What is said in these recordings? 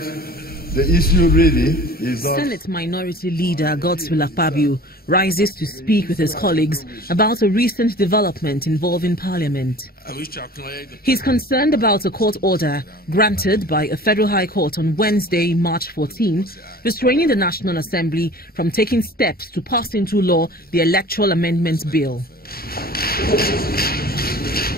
The issue really is not... Senate Minority Leader Godswill Akpabio rises to speak with his colleagues about a recent development involving Parliament. He's concerned about a court order granted by a federal high court on Wednesday, March 14, restraining the National Assembly from taking steps to pass into law the Electoral Amendments Bill.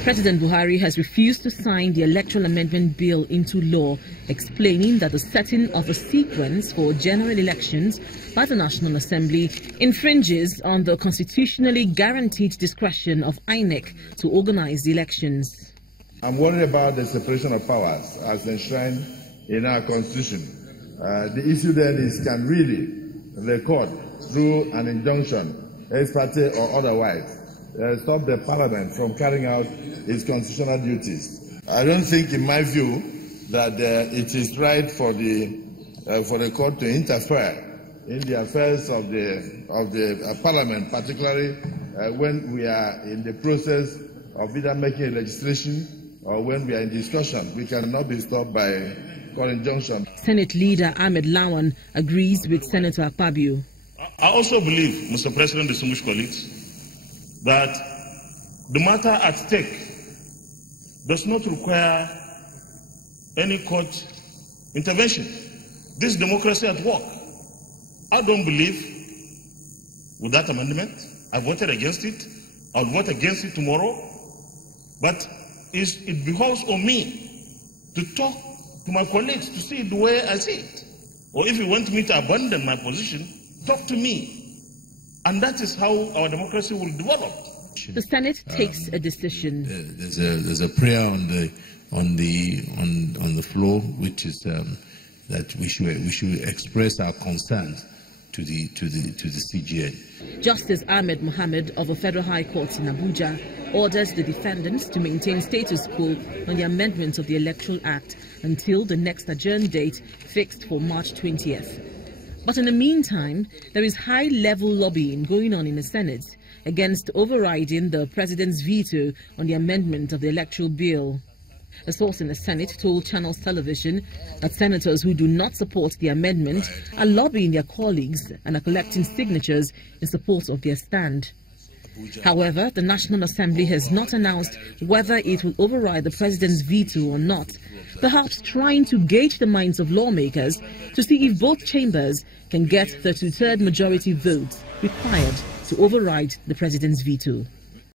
President Buhari has refused to sign the Electoral Amendment Bill into law, explaining that the setting of a sequence for general elections by the National Assembly infringes on the constitutionally guaranteed discretion of INEC to organize the elections. I'm worried about the separation of powers as enshrined in our Constitution. The issue then is, can really the court, through an injunction, ex parte or otherwise, stop the Parliament from carrying out its constitutional duties? I don't think, in my view, that it is right for the court to interfere in the affairs of the Parliament, particularly when we are in the process of either making a legislation or when we are in discussion. We cannot be stopped by court injunction. Senate Leader Ahmed Lawan agrees with Senator Akpabio. I also believe, Mr. President, distinguished colleagues, that the matter at stake does not require any court intervention. This is democracy at work. I don't believe with that amendment. I voted against it. I'll vote against it tomorrow. But it behoves on me to talk to my colleagues to see it the way I see it. Or if you want me to abandon my position, talk to me. And that is how our democracy will develop. The Senate takes a decision. There's a prayer on the floor, which is that we should express our concerns to the CJN. Justice Ahmed Mohammed of a federal high court in Abuja orders the defendants to maintain status quo on the amendment of the Electoral Act until the next adjourned date fixed for March 20th. But in the meantime, there is high-level lobbying going on in the Senate against overriding the president's veto on the amendment of the electoral bill. A source in the Senate told Channels Television that senators who do not support the amendment are lobbying their colleagues and are collecting signatures in support of their stand. However, the National Assembly has not announced whether it will override the president's veto or not, perhaps trying to gauge the minds of lawmakers to see if both chambers can get the two-thirds majority votes required to override the president's veto.